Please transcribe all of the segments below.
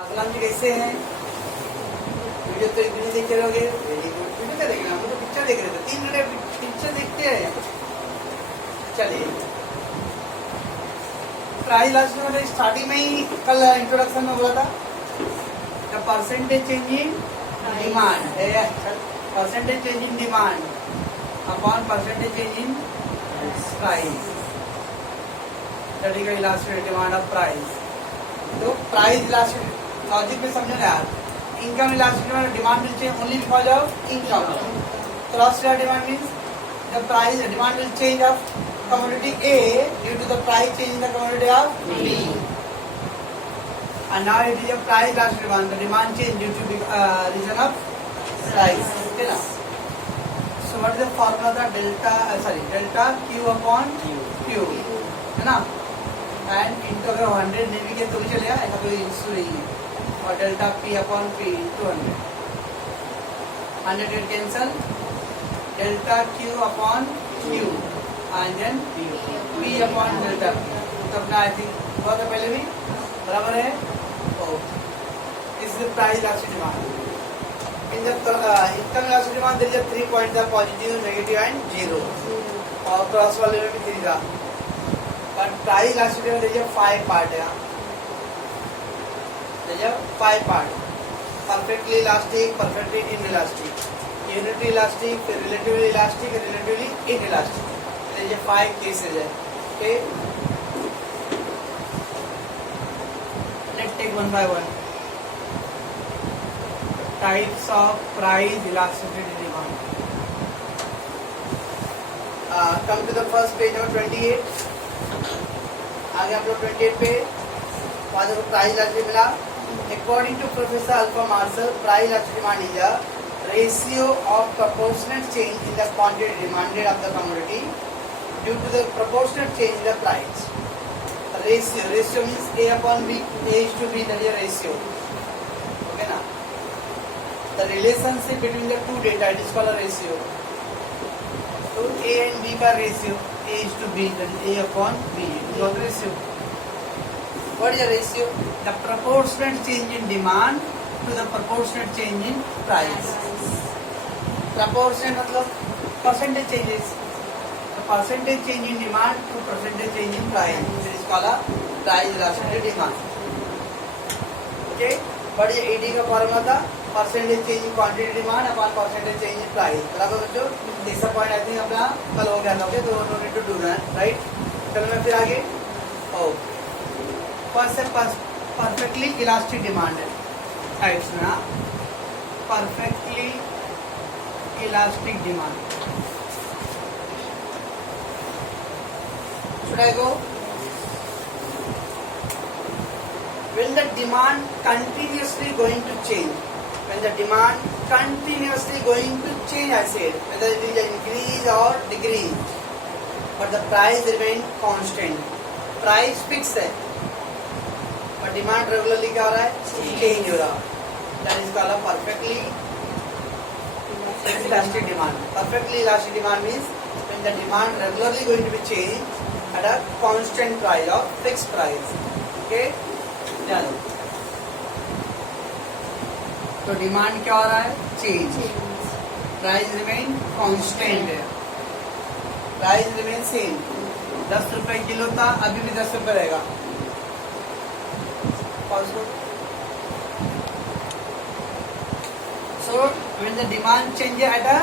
अगला जी कैसे हैं? वीडियो तो एक दिन देख रहे होगे। Very good. वीडियो क्या देख रहे हैं? हम तो पिक्चर देख रहे थे। 3 मिनट पिक्चर देखते हैं। चलिए, प्राइस लास्ट में मैंने स्टार्टिंग में ही कल इंट्रोडक्शन में बोला था the percentage change in demand, percentage change in demand upon percentage change in price, that is elastic demand of price. तो प्राइस इलास्टिक लॉजिक में समझो ना यार, income elastic demand will change only because of income. Cross demand means the price demand will change of commodity A due to the price change in the commodity of B, and now it is a price elastic demand. The demand change due to reason of price. Okay ना? So what is the formula? The delta Q upon Q है ना? And into अगर 100 नहीं भी किया तो भी चलेगा, ऐसा कोई इशू नहीं है। और delta P upon P into 100 get cancel, delta Q upon Q and then P upon delta P। तो अपना आई थिंक हुआ था पहले भी, बराबर है। इस price elastic demand in the income elastic demand there is 3 points are positive, negative and zero, और क्रॉस वाले में भी 3 था। But price elastic demand there 5 part है। There 5 part, perfectly elastic, perfectly inelastic, unitary elastic, फिर relatively elastic, relatively inelastic. ये 5 cases है। Okay, let's take one by one. Types of price elasticity demand. Come to the first page number 28। आगे आप लोग 28 पे वहां देखो प्राइस इलास्टिसिटी मिला। अकॉर्डिंग टू प्रोफेसर अल्फा Marshall, price elasticity demand is a ratio of proportionate change in the quantity demanded of the commodity due to the proportionate change in the price. Ratio means A upon B, A is to B, that is a ratio. Okay na? The relationship between the two data, it is called a ratio. So A and B का ratio, A is to B, that is A upon B, it is called ratio. What is a ratio? The proportionate change in demand to the proportionate change in price. Proportionate मतलब percentage changes. The percentage change in demand to percentage change in price. This is called a price elasticity demand. Okay? but ये AD का formula था percentage change in quantity demand upon percentage change in price. बराबर बच्चों? तीसरा point I think अपना कल हो गया था। ओके, तो no need to do that, right? चलो मैं फिर आगे। फर्स्ट है perfectly elastic demand है। टाइप्स ना perfectly elastic demand. Should I go? When the demand continuously going to change, when the demand continuously going to change, I said, whether it is increase or decrease, but the price remain constant. Price fixed है, but demand regularly क्या हो रहा है? Change हो रहा है। That is called a perfectly elastic demand. Perfectly elastic demand means when the demand regularly going to be changed at a constant price or fixed price. Okay? चलो, तो demand क्या हो रहा है? चेंज। प्राइस रिमेन कांस्टेंट है, price remain same. 10 रुपए kilo था, अभी भी 10 रुपए रहेगा। So when the demand changes at a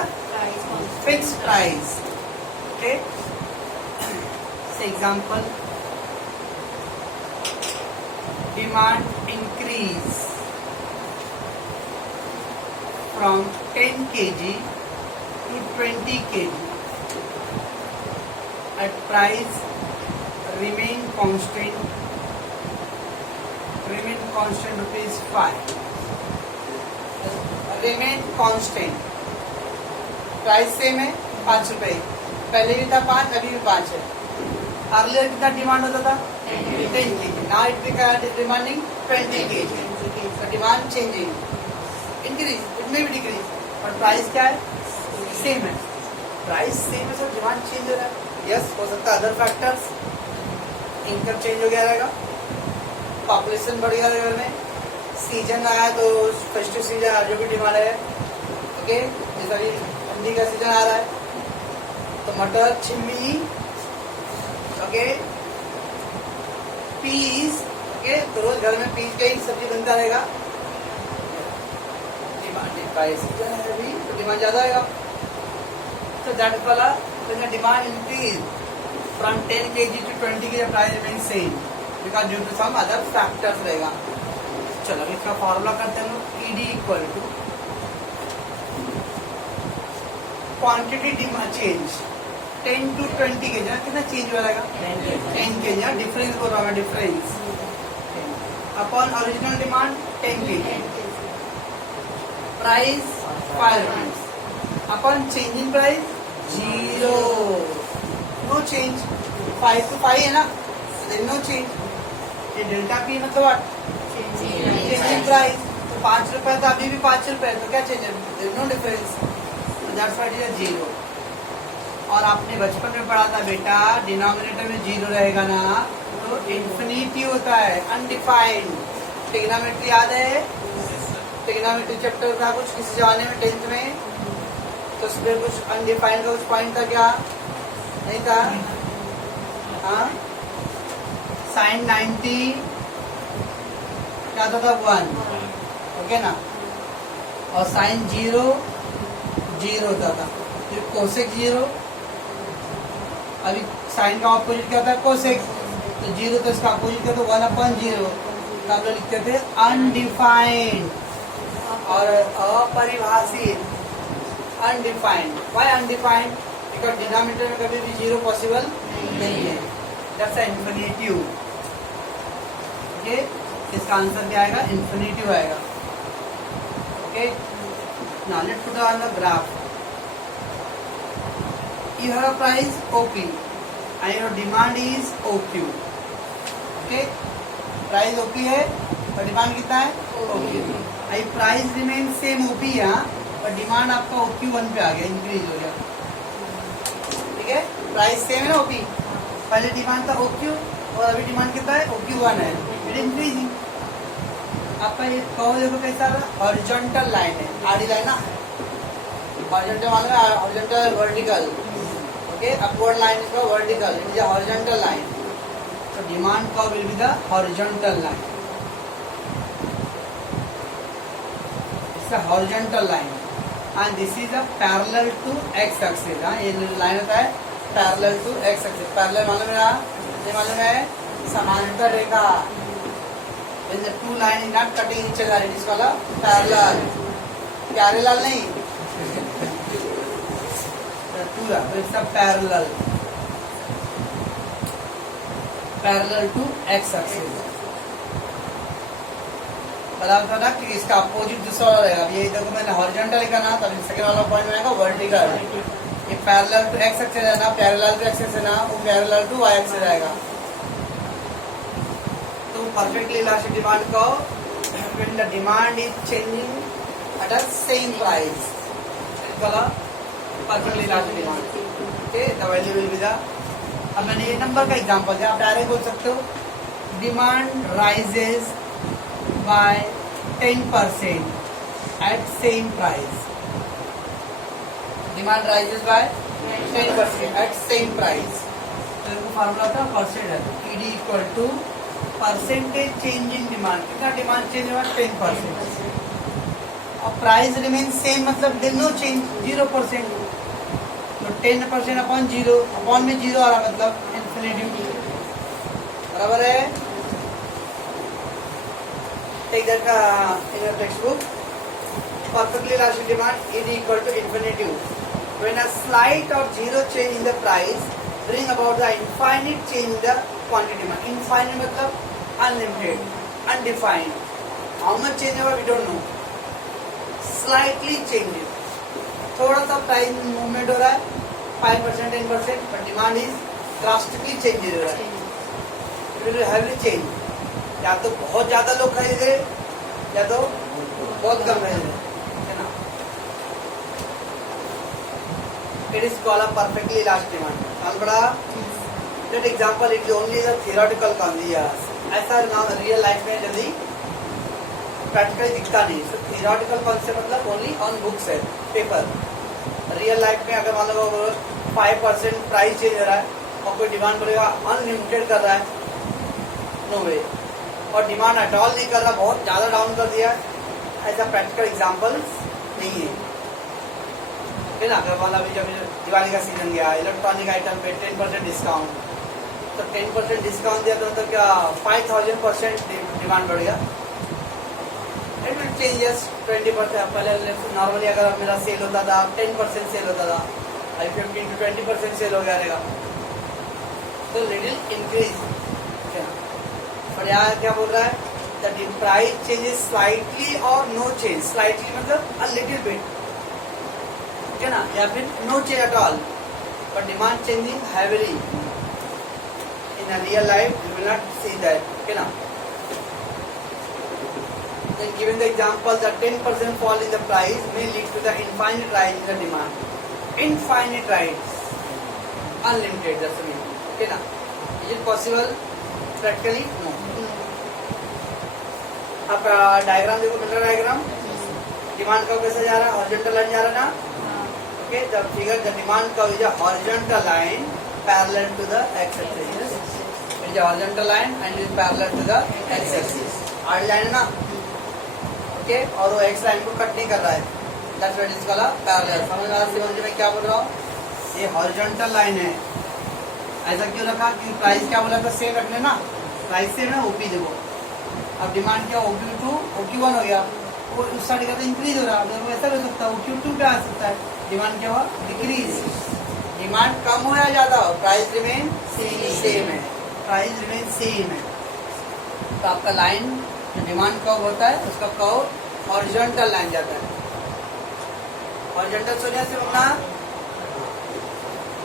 fixed price, okay? Say example, demand increase from 10 kg to 20 kg at price remain constant rupees 5. Remain constant, price same है 5 रुपए, पहले भी था 5, अभी भी 5 है। अर्लियर कितना डिमांड होता था? 10 kg, now it became demanding 20 kg. So demand changing, increase, it may be decrease, but price क्या है? सेम है। प्राइस सेम है, सर डिमांड चेंज हो रहा है। यस, हो सकता है अदर फैक्टर्स, इनकम चेंज हो गया रहेगा, पॉपुलेशन बढ़ गया लेवल में, सीजन आया तो फेस्टिव सीजन जो भी डिमांड है, ओके। जैसा कि ठंडी का सीजन आ रहा है तो मटर, छिम्मी, ओके, पीस, ओके। तो रोज घर में पीस का ही सब्जी बनता रहेगा। डिमांड सीजन है अभी तो डिमांड ज्यादा आएगा। So that is why when the demand increase from 10 kg to 20 kg, the price remains same because due to some other factors रहेगा। चलो अभी इसका फॉर्मूला करते हैं लोग। ED equal to quantity demand change 10 to 20 kg, कितना change हो रहेगा? 10 kg। डिफरेंस बोल रहा हूँ, difference upon original demand 10 kg, price 5 rupees upon change in price 0, no change। 5 to 5 है ना, there is no change। ये डेल्टा पी मतलब what? Change in price. तो 5 रुपए था, अभी भी 5 रुपए, तो क्या चेंज है? there is no difference, so that's why it is 0। और आपने बचपन में पढ़ा था बेटा, डिनोमिनेटर में 0 रहेगा ना तो इन्फिनिटी होता है, अनडिफाइंड। ट्रिग्नोमेट्री याद है? ट्रिग्नोमेट्री चैप्टर था कुछ किसी जमाने में 10th में, तो उसमें कुछ अनडिफाइंड का कुछ पॉइंट था क्या? नहीं था? हाँ, साइन 90 क्या था 1, ओके ना। और साइन 0 0 होता था, फिर कोसेक 0। अभी साइन का ऑपोजिट क्या था? कोसेक। तो 0 तो इसका ऑपोजिट क्या था? 1/0। तो आप लोग लिखते थे अनडिफाइंड और अपरिभाषित। Undefined, why undefined? Because denominator में कभी भी 0 पॉसिबल नहीं है, दैट्स इंफिनिटिव, ओके। इसका आंसर क्या आएगा? इंफिनिटिव आएगा, okay. Now let's put on the graph. You have a price OP and your demand is OQ, okay. Price OP है और डिमांड कितना है? OQ। आई प्राइस रिमेन सेम OP यहाँ, और डिमांड आपका OQ1 पे आ गया, इंक्रीज हो गया, ठीक है। प्राइस सेम है ना OP, पहले डिमांड था OQ और अभी डिमांड कितना है? OQ1 है, इट इंक्रीजिंग। आपका ये कहो देखो कैसा रहा? हॉरिजॉन्टल लाइन है, आड़ी लाइन ना। हॉरिजॉन्टल मालूम है? Horizontal vertical, okay. Upward line is vertical, it is a horizontal line. So demand curve will be the horizontal line. It's a horizontal line, and this is a parallel to x axis। हाँ, ये line होता है parallel to x axis। parallel मालूम है? ये मालूम है? समांतर रेखा। When the two line is not cutting each other, it is called a parallel। प्यारे लाल नहीं, पूरा। It's a parallel to x axis। बता था कि इसका अपोजिट दूसरा वाला रहेगा। ये देखो मैंने हॉरिजॉन्टल लिखा ना, तब सेकंड वाला पॉइंट रहेगा वर्टिकल। ये पैरेलल टू x एक्सिस है ना, पैरेलल टू x एक्सिस है ना, वो पैरेलल टू y एक्सिस रहेगा। तो परफेक्टली इलास्टिक डिमांड को when the demand is changing at a same price, it's called perfectly elastic demand, okay। the value will be the, अब मैंने ये number का एग्जांपल दिया, आप डायरेक्ट बोल सकते हो demand rises by 10% at same price. Demand rises by 10% at same price. तो इनको फार्मूला था परसेंट है, ED equal to percentage change in demand. कितना डिमांड चेंज हुआ? 10%। और प्राइस रिमेन सेम मतलब नो चेंज, 0%। तो 10% अपॉन 0, अपॉन में 0 आ रहा मतलब इन्फिनिटी, बराबर है। Take that in your text book. Perfectly elastic demand ED equal to infinity when a slight और 0 change in the price bring about the infinite change in the quantity demand. Infinite मतलब unlimited, undefined. How much change होगा we don't know, slightly change, थोड़ा सा price movement हो रहा है 5% 10%, but demand is drastically change हो रहा है, इट विल हैवी चेंज। या तो बहुत ज्यादा लोग खरीद रहे या तो बहुत कम खरीद रहे, है ना। It is called a perfectly elastic demand. काल बड़ा that example it is only the theoretical concept. ऐसा ना रियल लाइफ में जल्दी प्रैक्टिकली दिखता नहीं, सिर्फ थियोरेटिकल कॉन्सेप्ट मतलब ओनली ऑन बुक्स है, पेपर। रियल लाइफ में अगर मान लो 5% प्राइस चेंज हो रहा है और कोई डिमांड बोलेगा अनलिमिटेड कर रहा है, नो वे। और डिमांड एट ऑल नहीं कर रहा, बहुत ज़्यादा डाउन कर दिया, ऐसा प्रैक्टिकल एग्जाम्पल्स नहीं है, है ना। अगर मान लो अभी जब दिवाली का सीजन गया, इलेक्ट्रॉनिक आइटम पे 10% डिस्काउंट, तो 10% डिस्काउंट दिया तो क्या 5000% डिमांड बढ़ गया। It will changes 20%। पहले नॉर्मली अगर मेरा सेल होता था 10% सेल होता था, अभी 15 to 20% सेल हो गया रहेगा, तो लिटिल इंक्रीज। और यहाँ क्या बोल रहा है, द प्राइस चेंजेस स्लाइटली और नो चेंज। स्लाइटली मतलब अ लिटिल बिट, ठीक है ना, या फिर no change at all, but demand changing heavily. In a real life you will not see that, ठीक है ना। Then given the example, the 10% fall in the price may lead to the infinite rise in the demand. Infinite rise, unlimited, that's the meaning. Okay, ना? Is it possible? Practically, no. आप diagram देखो, मिल रहा diagram, demand curve कैसे जा रहा है, horizontal line जा रहा है ना। Okay, the figure the demand curve is a horizontal line parallel to the x axis. It is a horizontal line and is parallel to the x axis. आर line है ना, ओके, और वो x line को cut नहीं कर रहा है, that's what is called parallel. समझ आ रहा है मैं क्या बोल रहा हूँ, ये हॉरिजॉन्टल लाइन है। ऐसा क्यों रखा कि प्राइस क्या बोला था, सेम रखने ना, प्राइस सेम है, ओपी देखो। अब डिमांड क्या, OQ2 OQ1 हो गया, वो उस साइड का तो इंक्रीज हो रहा है, वो ऐसा हो सकता है OQ2 पे आ सकता है, डिमांड क्या हुआ, डिक्रीज। डिमांड कम हो या ज्यादा हो, प्राइस रिमेन सेम है, प्राइस रिमेन सेम है। तो आपका लाइन जो डिमांड कर्व होता है उसका कर्व हॉरिजॉन्टल लाइन जाता है। हॉरिजॉन्टल सोने से बनना,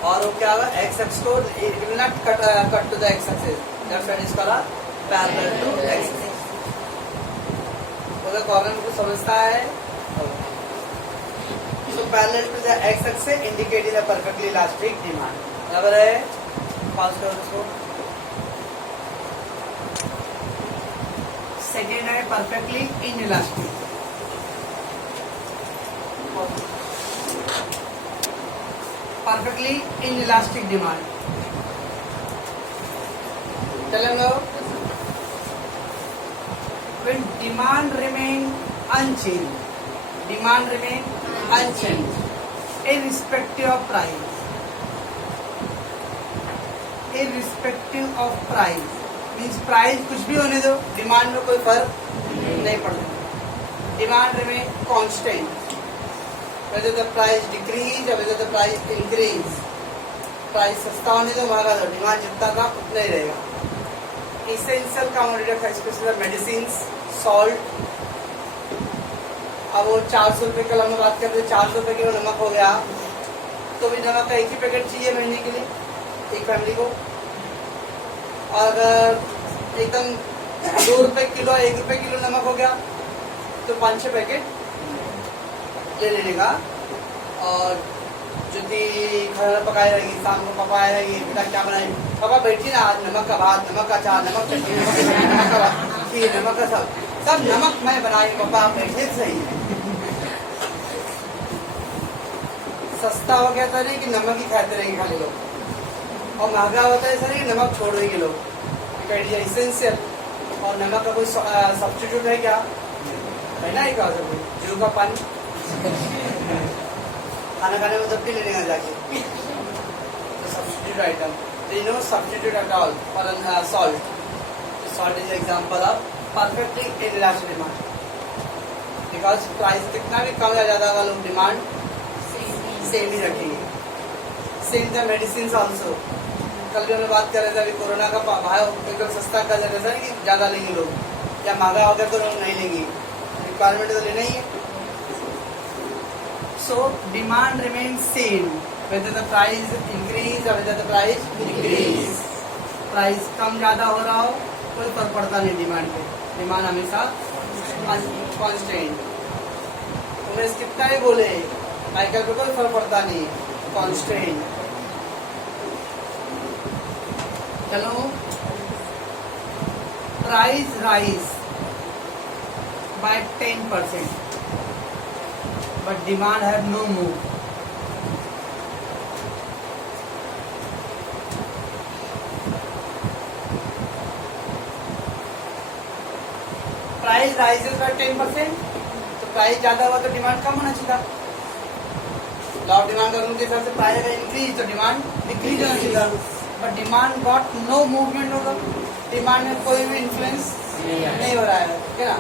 और वो क्या होगा, एक्स एक्स को it will not cut to the x axis, that's what is called parallel to x axis. तो कॉर्नर को समझता है, so parallel to the x axis indicating the perfectly elastic demand. बराबर है, पास करो इसको। Second है perfectly inelastic. Perfectly inelastic demand, चलेंगे। When demand remain unchanged, demand remain unchanged, irrespective of price, irrespective of price means price कुछ भी होने दो, डिमांड में कोई फर्क नहीं पड़ता। Demand remain constant, whether the price decrease or whether the price increase, price सस्ता होने दो, महंगा दो, डिमांड जितना था उतना ही रहेगा। Essential commodity special medicine, salt, अब वो 400 रुपये कल हम बात करते 400 रुपये किलो नमक हो गया, तो भी नमक का एक ही पैकेट चाहिए महीने के लिए एक फैमिली को। और अगर एकदम 2 रुपये किलो 1 रुपये किलो नमक हो गया तो 5-6 पैकेट ले लेने का। और जुदी घर में पकाई रहेगी, शाम को पापा आएगी, बेटा क्या बनाए, पापा बैठी ना, आज नमक का भात, नमक का चार, नमक चटनी, नमक का खीर, नमक का सब नमक मैं बनाई, पापा आप बैठे सही है। सस्ता हो गया था नहीं कि नमक ही खाते रहेंगे खाली लोग, और महंगा होता है सर नमक छोड़ देंगे लोग, इसेंशियल। और नमक का कोई सब्स्टिट्यूट है क्या, है ना, ही कहा जीरो का पानी खाना खाने में जब भी लेने जाके, तो substitute item, there is no substitute at all for salt. Salt is an example of perfectly inelastic demand, because price कितना भी कम या ज्यादा वालों डिमांड सेम ही रखेंगे। सेम द मेडिसिन ऑल्सो, कल भी हम बात कर रहे थे, अभी कोरोना का भाव एकदम सस्ता कर रहे थे कि ज्यादा लेंगे लोग, या महंगा हो गया तो लोग नहीं लेंगे, रिक्वायरमेंट तो लेना ही है। So demand remains same whether the price increase or whether the price decrease. Price कम ज्यादा हो रहा हो कोई फर्क पड़ता नहीं डिमांड पे, डिमांड हमेशा कांस्टेंट। उमेश कितना ही बोले माइकल पे कोई फर्क पड़ता नहीं, कांस्टेंट। चलो, price rise by 10%, but demand have no move. Price rises by 10%, तो प्राइस ज्यादा हुआ तो डिमांड कम होना चाहिए था। लॉ ऑफ डिमांड का रूल के हिसाब से प्राइस अगर इंक्रीज तो डिमांड डिक्रीज होना चाहिए, but demand got no movement होगा, डिमांड में कोई भी इन्फ्लुएंस नहीं हो रहा है, ठीक है ना।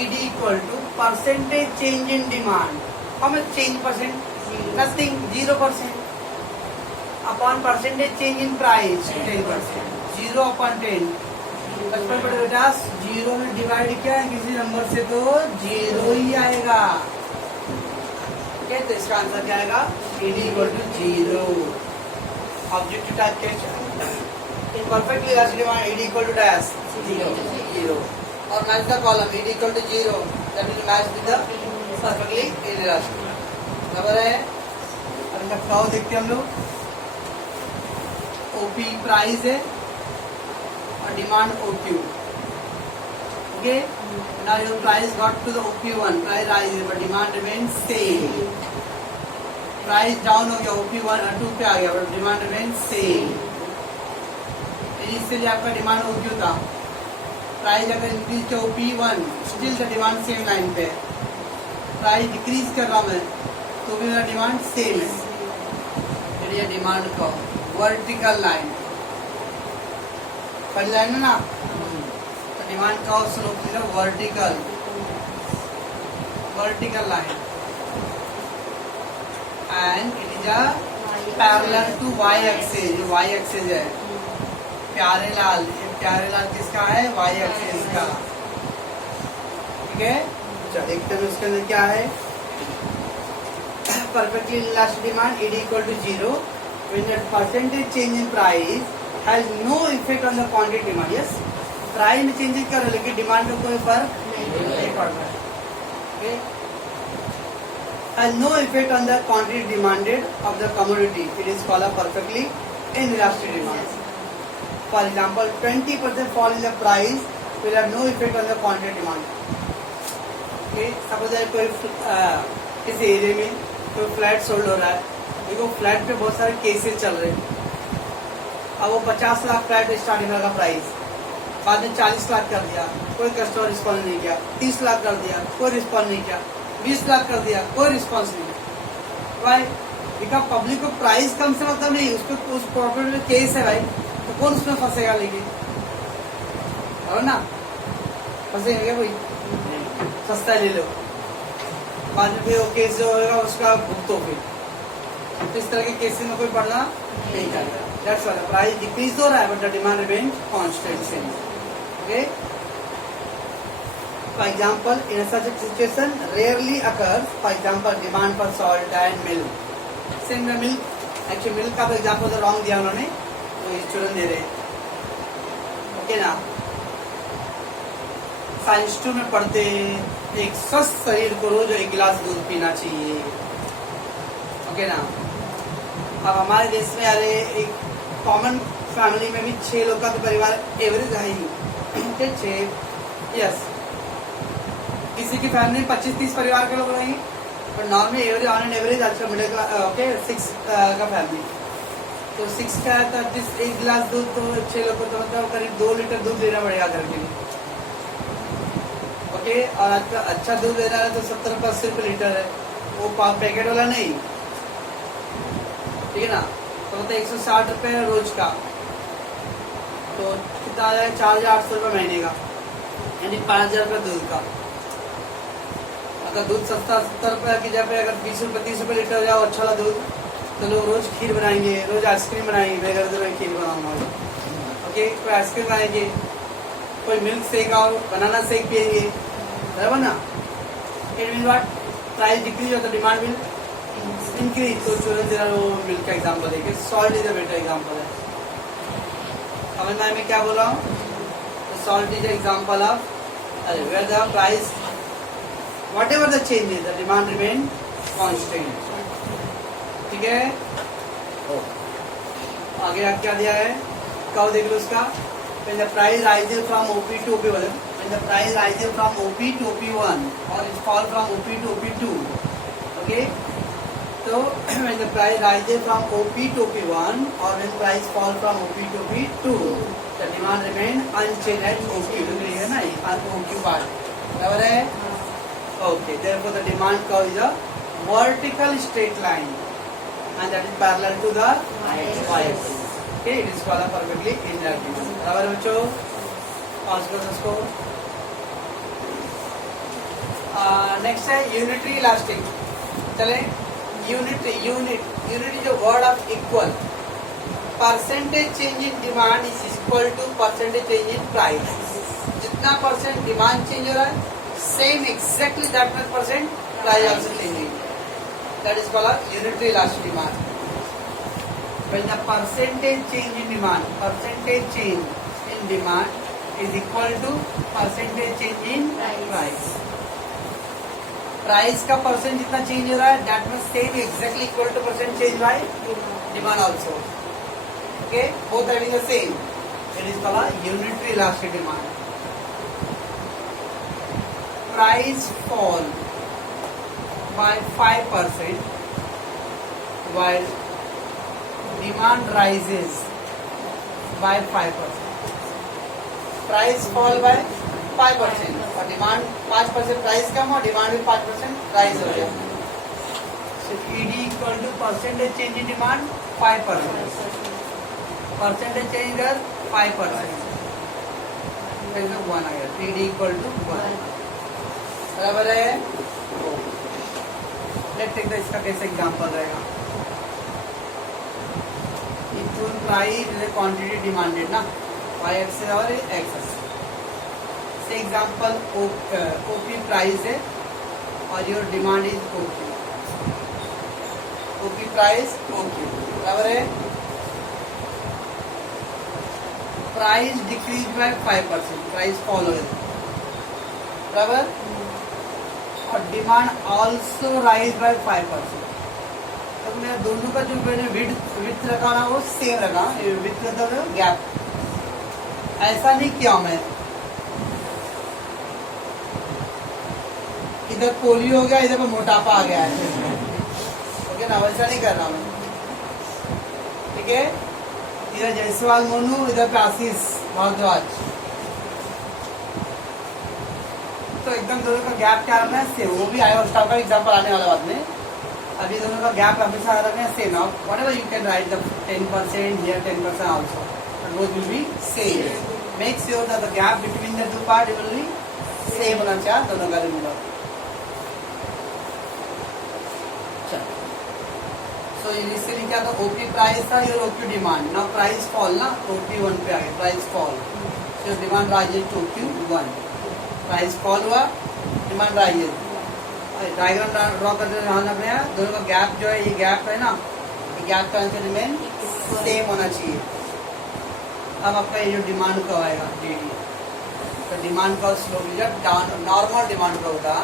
ED equal to percentage change in demand, how much change percent, nothing, 0%, upon percentage change in price 10%, 0 upon 10, बचपन पढ़े बेटा 0 में डिवाइड किया है किसी नंबर से तो 0 ही आएगा, ठीक है। तो इसका आंसर क्या आएगा, ED equal to 0। Objective type के perfectly elastic demand ED equal to dash 0 और match the column ED equal to 0, that will match with the perfectly elastic, बराबर है। अब इनका फ्लो देखते हैं हम लोग। OP प्राइस है और demand OQ, okay. Now your price got to the OP1, price rise but demand remain same, price down हो गया OP1 और 2 पे आ गया but demand remain same. Initially आपका डिमांड OQ था, प्राइस अगर इंक्रीज किया OP1, still the demand same line पे, प्राइस डिक्रीज कर रहा हूं मैं तो भी मेरा डिमांड सेम है। ये डिमांड का वर्टिकल लाइन, पहली लाइन में ना, तो डिमांड का स्लोप है vertical, vertical line, and it is a parallel to y axis, जो y एक्सिस है। प्यारे लाल, ये प्यारे लाल किसका है, y एक्सिस का, ठीक है। चलो देखते हैं उसके अंदर क्या है। Perfectly elastic demand ED equal to 0 when the percentage change in price has no effect on the quantity demand. Yes, price में चेंजेस कर रहे हैं लेकिन डिमांड में कोई फर्क नहीं पड़ रहा है, okay? Has no effect on the quantity demanded of the commodity. It is called a perfectly inelastic demand. For example, 20% fall in the price will have no effect on the quantity demand. Okay, suppose कोई किसी area में कोई flat sold हो रहा है, देखो flat पे बहुत सारे केसेस चल रहे हैं, अब वो 50 लाख फ्लैट स्टार्टिंग का प्राइस, बाद में 40 लाख कर दिया, कोई कस्टमर रिस्पॉन्स नहीं किया, 30 लाख कर दिया, कोई रिस्पॉन्स नहीं किया, 20 लाख कर दिया, कोई रिस्पॉन्स नहीं। भाई बिकॉज पब्लिक को प्राइस कम से मतलब नहीं, उसको उस प्रॉपर्टी में केस है भाई, तो कौन उसमें फंसेगा, लेकिन और ना फंसेगा क्या कोई, सस्ता ले लो, बाद में वो केस जो होगा उसका भुगतो फिर, तो इस तरह के केसेस में कोई पड़ना नहीं करता। दैट्स व्हाई प्राइस डिक्रीज हो रहा है but the demand remain constant same, okay. For example in such a situation rarely occurs, for example demand for salt and milk, same milk, actually milk का example तो wrong दिया उन्होंने, तो student they रहे, okay ना। Science 2 में पढ़ते एक स्वस्थ शरीर को रोज 1 गिलास दूध पीना चाहिए, ओके ना। अब हमारे देश में अरे एक कॉमन फैमिली में भी 6 लोग का तो परिवार एवरेज है ही, 6, यस। किसी की फैमिली में 25-30 परिवार के लोग रहेंगे, पर normally average on an average अच्छा मिडिल क्लास, ओके, 6 का फैमिली, तो 6 का तो 1 गिलास दूध तो 6 लोग को तो मतलब करीब 2 लीटर दूध लेना पड़ेगा घर के लिए, ओके। और अच्छा दूध लेना है तो 70-80 रुपये लीटर है, वो पैकेट वाला नहीं, ठीक है ना। तो मतलब 160 रुपये रोज का, तो कितना आ जाएगा, 4800 रुपये महीने का, यानी 5000 रुपये दूध का। अगर दूध सस्ता 70 रुपये की जगह अगर 20 रुपये 30 रुपये लीटर जाओ अच्छा वाला दूध, तो लोग रोज खीर बनाएंगे, रोज आइसक्रीम बनाएंगे, मैं घर में खीर बनाऊंगा, ओके। कोई आइसक्रीम बनाएंगे, कोई मिल्क शेक और बनाना शेक पिएंगे, बराबर ना। It mean what, price decrease और द डिमांड विल इंक्रीज। तो स्टूडेंट जरा वो मिल्क का एग्जांपल देखिए, salt is a better example है, समझ में मैं क्या बोल रहा हूँ। तो salt is example of where the price whatever the change is, the demand remain constant, ठीक है। आगे आप क्या दिया है, कब देख लो उसका, when the price rises from OP to OP1, when the price rises from OP to OP1 or it fall from OP to OP2, okay. So when the price rises from OP to OP1 or when price fall from OP to OP2, the demand remain unchanged at OQ. है ना, OQ part. बराबर है? Okay. Therefore the demand curve is a vertical straight line, and that is parallel to the y-axis. Okay, it is called a perfectly indirect demand. बराबर है बच्चों? पास करो इसको. Next है unitary elastic. चले. Unit is a word of equal. Percentage change in demand is equal to percentage change in price. जितना percent demand change हो रहा है, same exactly that much percent price also changing. That is called unitary elastic demand. When the percentage change in demand is equal to percentage change in price. Price का percent जितना change हो रहा है, that must same exactly equal two percent change bye demand also. Okay, both having the same. It is called unitary elastic demand. Price fall by 5% while demand rises by 5%. Price fall by 5% और demand 5% price कम और demand भी 5% rise हो गया. So ED equal to percentage change in demand 5%. Percentage change इधर 5%. तो 1 आ गया. ED equal to 1. बराबर है. Let's take the इसका कैसे एग्जाम्पल रहेगा. Equal price is a quantity demanded ना, y axis और x axis. Example OP price है और your demand is OQ. OP price OQ बराबर है. Price decrease by 5%, price fall हो गया बराबर, और डिमांड आल्सो राइज बाय 5%. तो मैं दोनों का जो मैंने विड्थ रखा ना वो सेम रखा. विड्थ मतलब गैप. ऐसा नहीं किया मैं, इधर पोलियो हो गया, इधर पर मोटापा आ गया है. ओके ना, वैसा नहीं कर रहा मैं. ठीक है, इधर जयसवाल मोनू, इधर पे आशीष भारद्वाज. तो एकदम दोनों का गैप क्या रखना है, सेम. वो भी आया स्टाफ का एग्जाम्पल आने वाला बाद में. अभी दोनों का गैप हमेशा रखना है same. Now whatever you can write the 10% here 10% also, but both will be same. Make sure that the gap between the two part will be same होना चाहिए दोनों का रिमूवल. तो इनिशियली क्या था, OP प्राइस था और OQ डिमांड. ना प्राइस फॉल ना, OP1 पे आ गया प्राइस फॉल. तो demand rises to OQ1. Price fall हुआ, डिमांड राइजेज. डायग्राम ड्रॉ करते ध्यान रखना है. दोनों का गैप जो है, ये गैप है ना, ये गैप का आंसर रिमेन सेम होना चाहिए. अब आपका ये जो डिमांड का आएगा DD, तो डिमांड का स्लोप जब डाउन, नॉर्मल डिमांड का होता,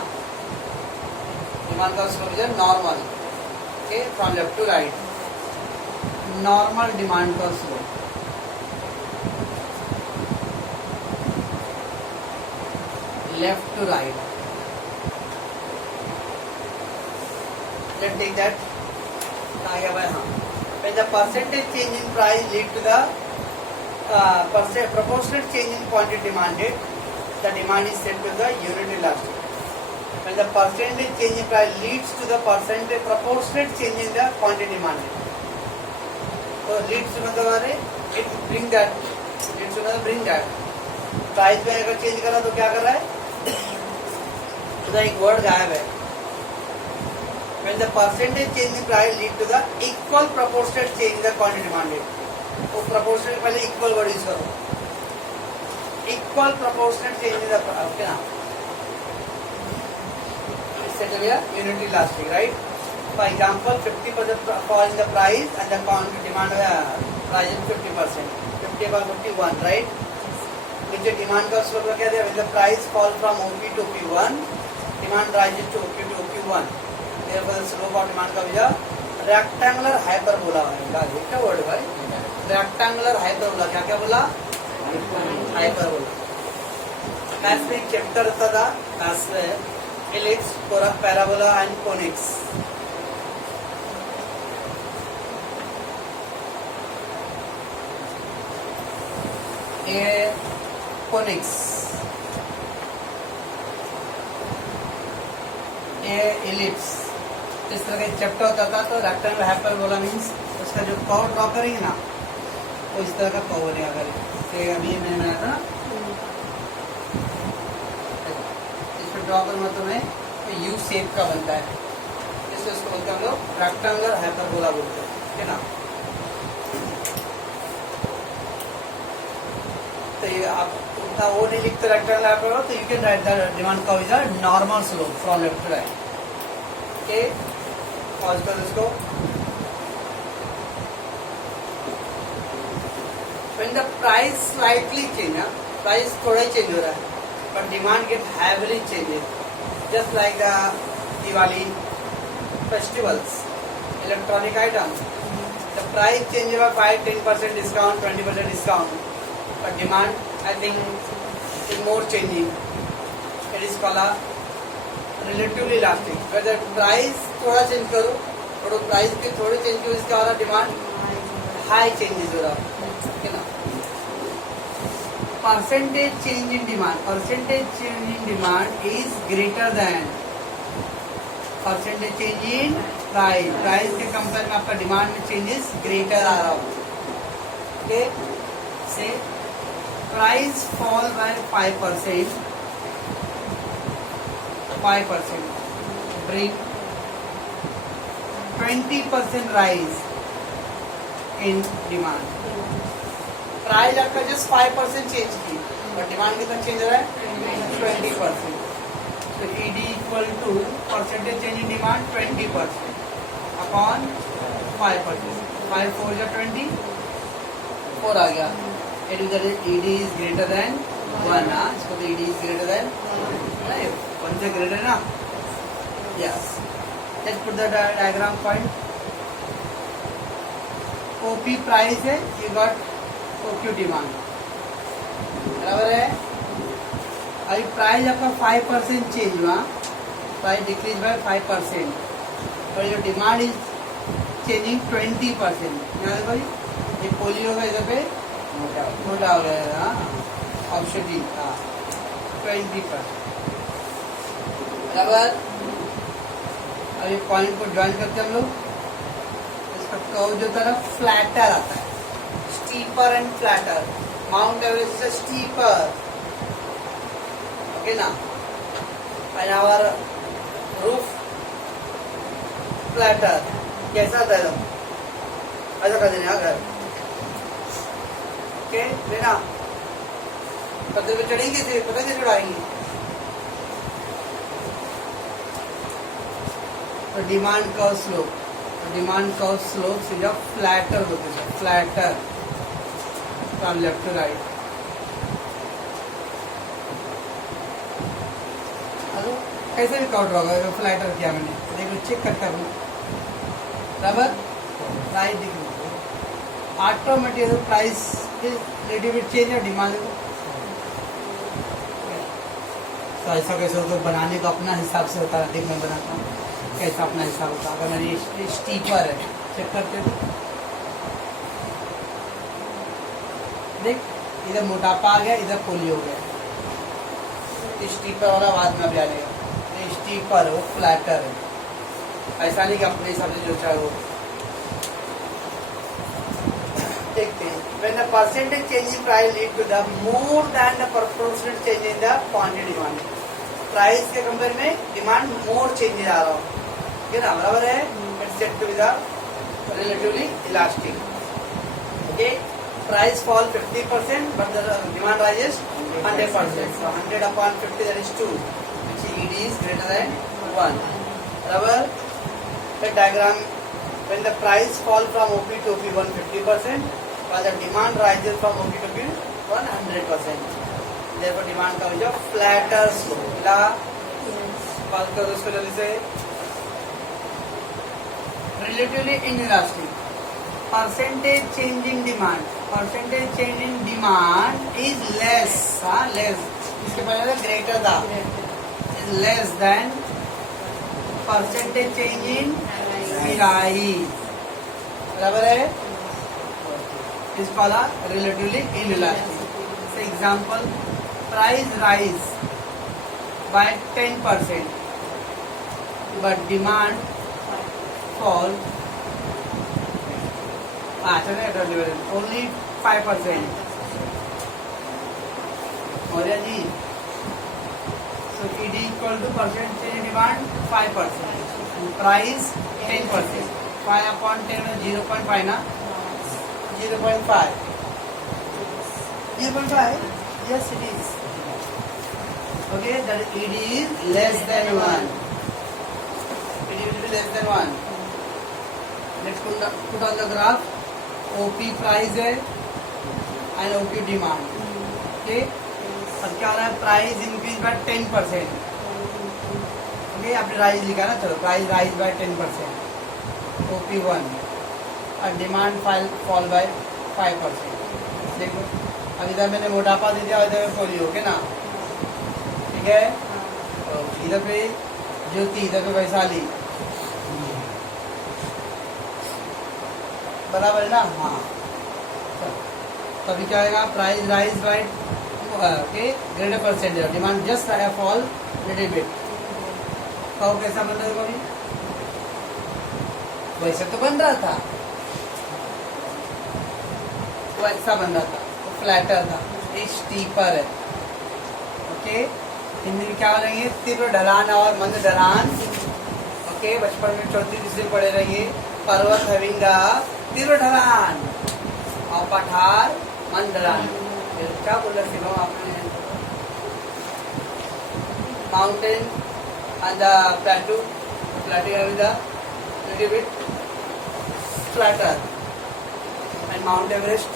डिमांड का स्लोप जब normal. Okay, from left to right, normal demand का slope. Left to right. Let's take that. आ गया भाई. हाँ, when the percentage change in price lead to the proportionate change in quantity demanded, the demand is set to the unit elastic. When the percentage change in price leads to the percentage proportionate change in the quantity demanded. So leads to मतलब it bring that, leads to मतलब bring that. Price में अगर change करा तो क्या कर रहा है, तो एक वर्ड गायब है. When the percentage change in price lead to the equal proportionate change in the quantity demanded. तो proportionate पहले equal वर्ड यूज करो. Equal proportionate change in the okay ना. Set here unitary elastic, right? For example, 50% fall in the price and the demand price is 50%. 50 by 51, right? Which the demand का slope क्या है? When the price fall from OP to OP1, demand rises to OQ to OQ1. Therefore, the slope of demand का भैया rectangular hyperbola है. क्या word भाई? Rectangular hyperbola. क्या क्या बोला? हाइपरबोला. मैथ्स में एक चैप्टर होता था मैथ्स में एलिप्स, पैराबोला एंड कोनिक्स. ये कोनिक्स, ये एलिप्स, इस तरह का चैप्टर होता था. तो रेक्टेंगल हाइपरबोला मीन्स उसका जो कर्व ड्रॉ करेंगे ना वो इस तरह का कर्व बनेगा. अगर अभी मैंने बनाया था ना, इसको ड्रॉ करूँगा तो मैं यू शेप का बनता है. इसलिए उसको बोलते हैं हम लोग रेक्टेंगल हाइपरबोला बोलते हैं. ठीक है ना. तो ये आप उतना वो नहीं लिखते रेक्टेंगल हाइपरबोला, तो you can write the demand curve is a normal slope from left to right. Okay, pause कर इसको. When the price slightly change, price थोड़ा ही चेंज हो रहा है, but demand get heavily changes. Just like the Diwali festivals, electronic items, the price change by 5-10% discount, 20% discount, but demand I think is more changing. It is called a relatively elastic. Whether price थोड़ा change करो, थोड़ा price के थोड़े change करो, इसका वाला demand high changes हो रहा है. Percentage change in demand. Percentage change in demand is greater than percentage change in price. Price के कंपेयर में आपका डिमांड में चेंजेस ग्रेटर आ रहा हो. Okay, say price fall by 5%. 5% bring 20% rise in demand. Price आपका जस्ट 5% चेंज की, but demand कितना change हो रहा है 20%. तो ED equal to percentage change in demand 20% upon 5%. 5 4 जा 20, 4 आ गया. ED is greater than 1. इसको तो ED इज ग्रेटर देन 1 से ग्रेटर ना. Yes, let's put the diagram point. OP price है, यू गॉट OQ डिमांड, बराबर है. अभी प्राइस आपका 5% चेंज हुआ, प्राइस डिक्रीज बाय 5%, और जो डिमांड इज चेंजिंग 20%. यहाँ देखो ये पोलियो का इधर पे मोटा हो गया. ऑप्शन डी था 20%, बराबर. अभी पॉइंट को ज्वाइन करते हम लोग. इसका कर्व जो तरफ फ्लैटर आता है, steeper and flatter. Mount Everest is steeper. Okay ना. And our roof flatter. कैसा था एकदम ऐसा कर देना घर. ओके लेना. पत्ते पे चढ़ेंगे थे, पता कैसे चढ़ाएंगे. तो demand curve slope, demand curve slope सीधा फ्लैटर होते हैं. Flatter from left to right. Hello, कैसे भी काउंट होगा. फ्लैटर किया मैंने, देखो चेक करता हूँ, बराबर. प्राइस दिख रही है ऑटोमेटिक. प्राइस रिलेटिव चेंज है डिमांड को. तो ऐसा कैसे होता है, बनाने का अपना हिसाब से होता है. देख मैं बनाता हूँ कैसा अपना हिसाब होता है. अगर मैंने स्टीपर है, चेक करते हो, देख इधर मोटापा आ गया, इधर पोलियो हो गया. स्टीपर वाला बाद में भी आ जाएगा. स्टीपर हो, फ्लैटर है. ऐसा नहीं कि अपने हिसाब से जो चाहे वो. देखते हैं. When the percentage change in price lead to the more than the proportionate change in the quantity demand. Price के कंपेयर में डिमांड मोर चेंज आ रहा हो, ठीक है ना, बराबर है. It's said to be the relatively elastic. Okay, price fall 50%, but the demand rises 100%. So 100 upon 50, that is 2, which ED is greater than 1. Barabar. The diagram, when the price fall from OP to OP 150%, while the demand rises from OP to OP 100%. Therefore demand comes a flatter slope. ला बात करो उसको जल्दी से. Relatively inelastic. Percentage change in demand. Percentage change in demand is less, less, इसके पहले greater था, is less than percentage change in price, बराबर है, इस वाला relatively inelastic. For example, price rise by 10% but demand fall only 5%. और जी, so it is equal to percent change in demand 5% and price 10%. 5 upon 10 is 0.5 ना, 0.5. 0.5? Yes, it is. Okay, that it is less than 1. It will be less than 1. Let's put on the graph. OP price है and OP demand. Okay. अब क्या हो रहा है, price increase by 10%. Okay, आपने rise लिखा ना, चलो प्राइस राइज बाय 10%, OP1, और डिमांड फॉल बाय 5%. देखो, अब इधर मैंने मोटापा दे दिया, इधर में पोलियो, ओके ना, ठीक है. इधर पे ज्योति, इधर पे वैशाली, बराबर है ना. हाँ, तभी क्या आएगा, price rise by okay greater percentage, demand just fall little bit. तो कैसा बन रहा है अभी, वैसे तो बन रहा था, वैसा बन रहा था, तो फ्लैटर था, ये स्टीपर है. ओके, हिंदी में क्या बोलेंगे, तीव्र ढलान और मंद ढलान. ओके, बचपन में चौथी तीसरी पढ़े रहिए. पर्वत हविंगा तीव्र ढलान और पठार मंद ढलान. क्या बोल रहे थे आपने, mountain and the plateau with the little bit flatter and Mount Everest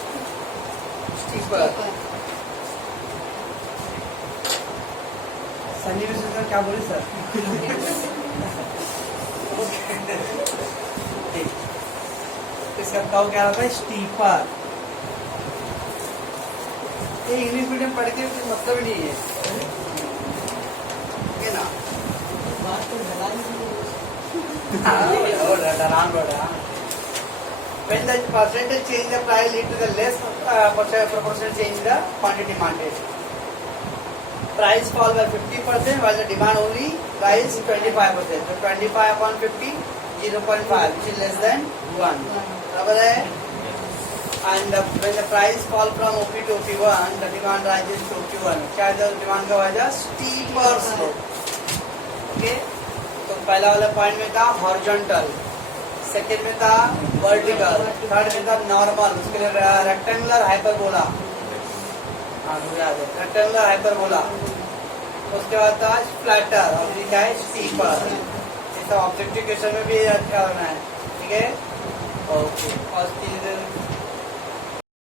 steeper. सन्निवेश सर क्या बोले सर. इसका बताओ क्या होता है, स्टीपर. ये इंग्लिश मीडियम पढ़ के मतलब ही नहीं है ना. बात तो ढलान when the percentage change the price lead to the less proportional change in the quantity demanded. Price fall by 50% while the demand only rise 25%. So 25 upon 50, 0.5, which is less than 1. बराबर है. And when the price fall from OP to OP1, the demand rises to OP1. क्या है demand का वजह, steeper slope. Okay, तो पहला वाला point में था हॉरिजॉन्टल, सेकेंड में था वर्टिकल, थर्ड में था नॉर्मल, उसके लिए रेक्टेंगुलर हाइपरबोला, रेक्टेंगुलर हाइपरबोला. उसके बाद था फ्लैटर और क्या है, स्टीपर. ये सब ऑब्जेक्टिव क्वेश्चन में भी क्या होना है, ठीक है. ओके, और